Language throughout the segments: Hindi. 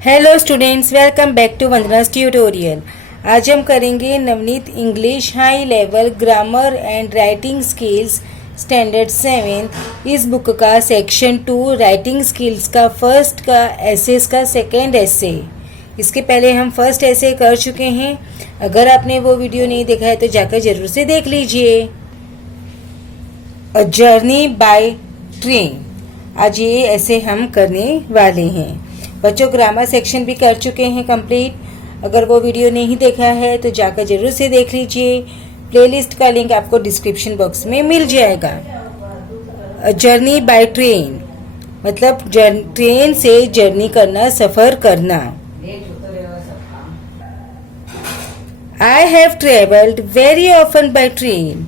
Hello students, welcome back to Vandana's tutorial. आज हम करेंगे Navneet English high level grammar and writing skills standard 7 इस बुक का सेक्शन 2 राइटिंग स्किल्स का फर्स्ट का एसेस का सेकेंड एसे। इसके पहले हम फर्स्ट एसे कर चुके हैं। अगर आपने वो वीडियो नहीं देखा है तो जाकर जरूर से देख लीजिए। अ जर्नी बाय ट्रेन, आज ये ऐसे हम करने वाले हैं। बच्चों ग्रामर सेक्शन भी कर चुके हैं कंप्लीट। अगर वो वीडियो नहीं देखा है तो जाकर जरूर से देख लीजिए। प्लेलिस्ट का लिंक आपको डिस्क्रिप्शन बॉक्स में मिल जाएगा। जर्नी बाय ट्रेन मतलब ट्रेन से जर्नी करना, सफर करना। I have travelled very often by train,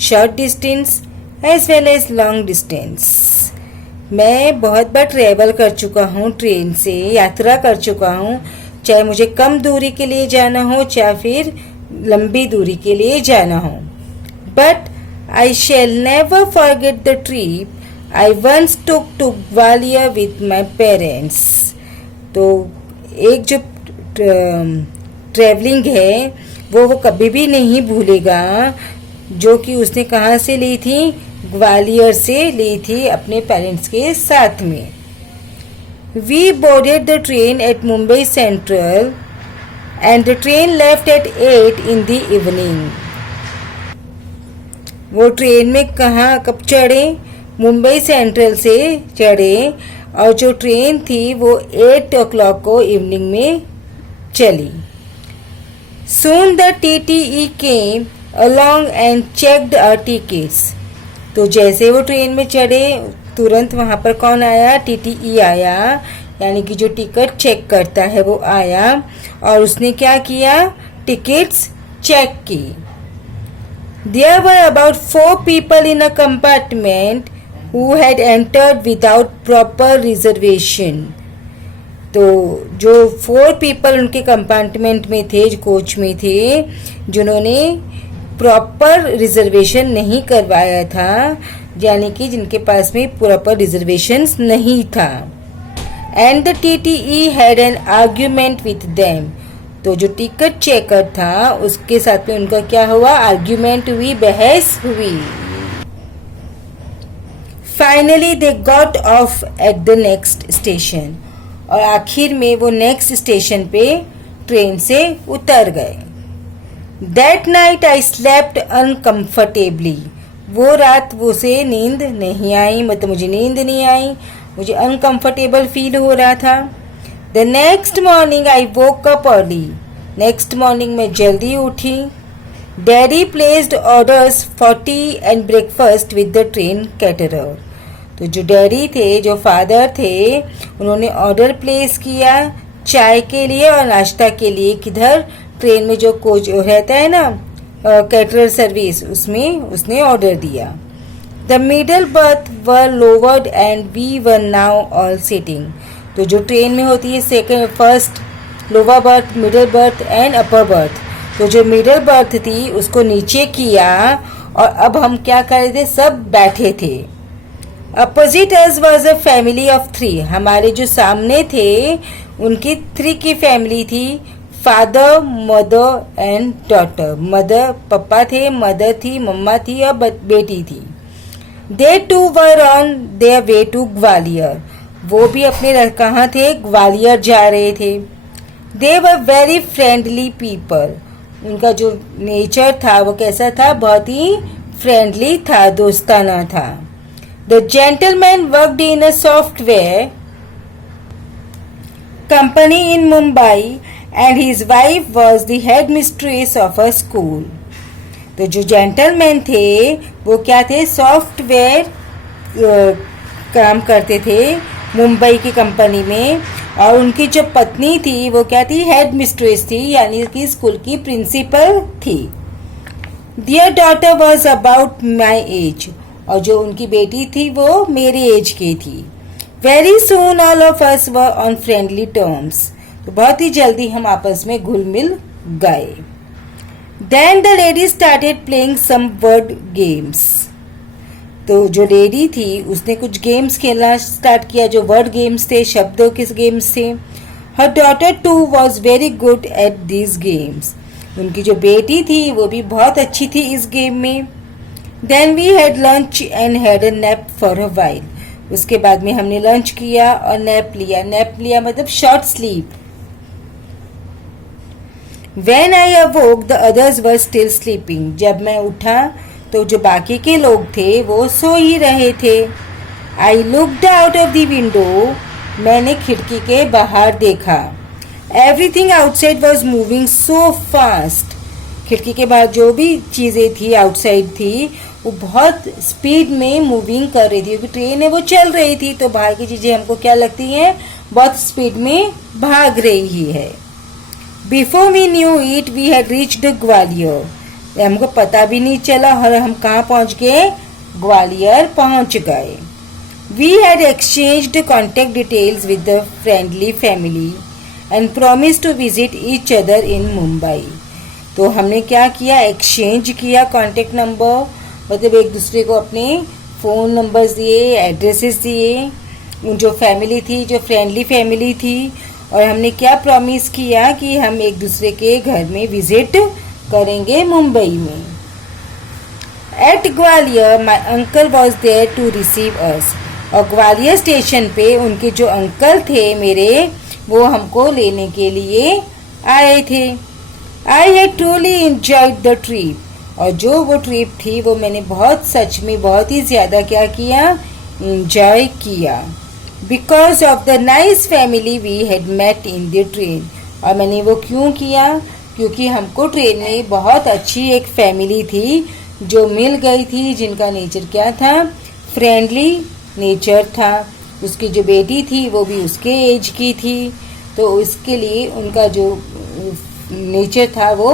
short distance as well as long distance. मैं बहुत बार ट्रेवल कर चुका हूँ, ट्रेन से यात्रा कर चुका हूँ, चाहे मुझे कम दूरी के लिए जाना हो चाहे फिर लंबी दूरी के लिए जाना हो। But I shall never forget the trip I once took to Gwalior with my parents. तो एक जो ट्रेवलिंग है वो कभी भी नहीं भूलेगा, जो कि उसने कहाँ से ली थी, ग्वालियर से ली थी अपने पेरेंट्स के साथ में। We boarded the train at Mumbai Central and the train left at 8 in the evening। वो ट्रेन में कहाँ कब चढ़े, मुंबई सेंट्रल से चढ़े और जो ट्रेन थी वो 8 o'clock को इवनिंग में चली। Soon the TTE came along and checked our tickets। तो जैसे वो ट्रेन में चढ़े तुरंत वहाँ पर कौन आया, टीटीई आया, यानी कि जो टिकट चेक करता है वो आया और उसने क्या किया, टिकट्स चेक की। There were about 4 people in a compartment who had entered without proper reservation। तो जो 4 people उनके कंपार्टमेंट में थे, जो कोच में थे, जिन्होंने प्रॉपर रिजर्वेशन नहीं करवाया था, यानी कि जिनके पास में प्रॉपर रिजर्वेशन नहीं था। And the TTE had an argument with them. तो जो टिकट चेकर था उसके साथ में उनका क्या हुआ, आर्ग्यूमेंट हुई, बहस हुई। Finally they got off at the next station. और आखिर में वो नेक्स्ट स्टेशन पे ट्रेन से उतर गए। That night I slept uncomfortably। वो रात वो से नींद नहीं आई, मतलब मुझे नींद नहीं आई, मुझे अनकम्फर्टेबल फील हो रहा था। The next morning I woke up early। Next morning में जल्दी उठी। Daddy placed orders for tea and breakfast with the train caterer। तो जो डैडी थे, जो फादर थे, उन्होंने ऑर्डर प्लेस किया चाय के लिए और नाश्ता के लिए। किधर, ट्रेन में जो कोच रहता है ना, कैटरर सर्विस, उसमें उसने ऑर्डर दिया। The middle berth were lowered and we were now all sitting. तो जो ट्रेन में होती है second, first lower berth, middle berth and upper berth. तो जो मिडल बर्थ थी उसको नीचे किया और अब हम क्या कर रहे थे, सब बैठे थे। Opposite us was a family of 3। हमारे जो सामने थे उनकी 3 की फैमिली थी, father, mother and daughter. Mother, पापा थे, मदर थी, मम्मा थी और बेटी थी। They too were on their way to Gwalior. वो भी अपने कहाँ थे, ग्वालियर जा रहे थे। They were very friendly people. उनका जो नेचर था वो कैसा था, बहुत ही फ्रेंडली था, दोस्ताना था। The gentleman worked in a software company in Mumbai and his wife was the head mistress of a school. तो जो जेंटलमैन थे वो क्या थे, सॉफ्टवेयर काम करते थे मुंबई की कंपनी में, और उनकी जो पत्नी थी वो क्या थी, हेड मिस्ट्रेस थी, यानी कि स्कूल की प्रिंसिपल थी। Their daughter was about my age. और जो उनकी बेटी थी वो मेरी एज की थी। Very soon all of us were on friendly terms. तो बहुत ही जल्दी हम आपस में घुल मिल गए। Then the lady started playing some word games. तो जो लेडी थी उसने कुछ गेम्स खेलना स्टार्ट किया, जो वर्ड गेम्स थे, शब्दों के गेम्स थे। हर daughter too was very good at these games. उनकी जो बेटी थी वो भी बहुत अच्छी थी इस गेम में. Then we had lunch and had a nap for a while. उसके बाद में हमने लंच किया और नैप लिया. नैप लिया मतलब short sleep. When I awoke, the others were still sleeping. जब मैं उठा तो जो बाकी के लोग थे वो सो ही रहे थे. I looked out of the window. मैंने खिड़की के बाहर देखा. Everything outside was moving so fast. खिड़की के बाहर जो भी चीज़ें थी आउटसाइड थी वो बहुत स्पीड में मूविंग कर रही थी, क्योंकि ट्रेन है वो चल रही थी, तो बाहर की चीज़ें हमको क्या लगती हैं, बहुत स्पीड में भाग रही है. Before we knew it, we had reached Gwalior. हमको पता भी नहीं चला और हम कहाँ पहुँच गए, ग्वालियर पहुँच गए. We had exchanged contact details with the friendly family and promised to visit each other in Mumbai. तो हमने क्या किया, एक्सचेंज किया कॉन्टेक्ट नंबर, मतलब एक दूसरे को अपने फ़ोन नंबर्स दिए, एड्रेसेस दिए. उन जो फैमिली थी, जो फ्रेंडली फैमिली थी, और हमने क्या प्रॉमिस किया कि हम एक दूसरे के घर में विजिट करेंगे मुंबई में. At Gwalior my uncle was there to receive us. और ग्वालियर स्टेशन पे उनके जो अंकल थे मेरे, वो हमको लेने के लिए आए थे. I had truly enjoyed the trip. और जो वो ट्रिप थी वो मैंने बहुत, सच में बहुत ही ज़्यादा क्या किया, एंजॉय किया. Because of the nice family we had met in the train. और मैंने वो क्यों किया, क्योंकि हमको ट्रेन में बहुत अच्छी एक फैमिली थी जो मिल गई थी, जिनका नेचर क्या था, फ्रेंडली नेचर था. उसकी जो बेटी थी वो भी उसके एज की थी, तो इसके लिए उनका जो नेचर था वो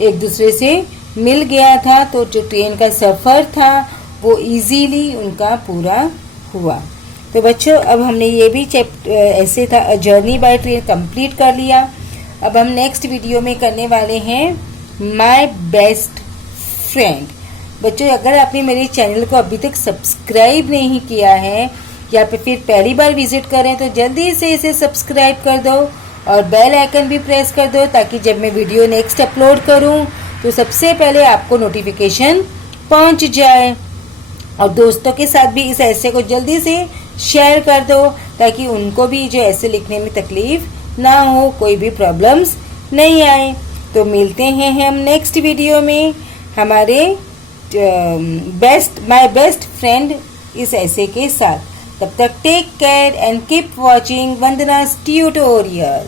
एक दूसरे से मिल गया था. तो जो ट्रेन का सफ़र था वो इजीली उनका पूरा हुआ. तो बच्चों, अब हमने ये भी ऐसे था जर्नी बाय ट्रेन कंप्लीट कर लिया. अब हम नेक्स्ट वीडियो में करने वाले हैं माय बेस्ट फ्रेंड. बच्चों, अगर आपने मेरे चैनल को अभी तक सब्सक्राइब नहीं किया है या फिर पहली बार विजिट करें तो जल्दी से इसे सब्सक्राइब कर दो और बेल आइकन भी प्रेस कर दो, ताकि जब मैं वीडियो नेक्स्ट अपलोड करूं तो सबसे पहले आपको नोटिफिकेशन पहुंच जाए. और दोस्तों के साथ भी इस ऐसे को जल्दी से शेयर कर दो, ताकि उनको भी जो ऐसे लिखने में तकलीफ ना हो, कोई भी प्रॉब्लम्स नहीं आए. तो मिलते हैं हम नेक्स्ट वीडियो में हमारे माय बेस्ट फ्रेंड इस ऐसे के साथ. तब तक take care and keep watching Vandana's tutorial.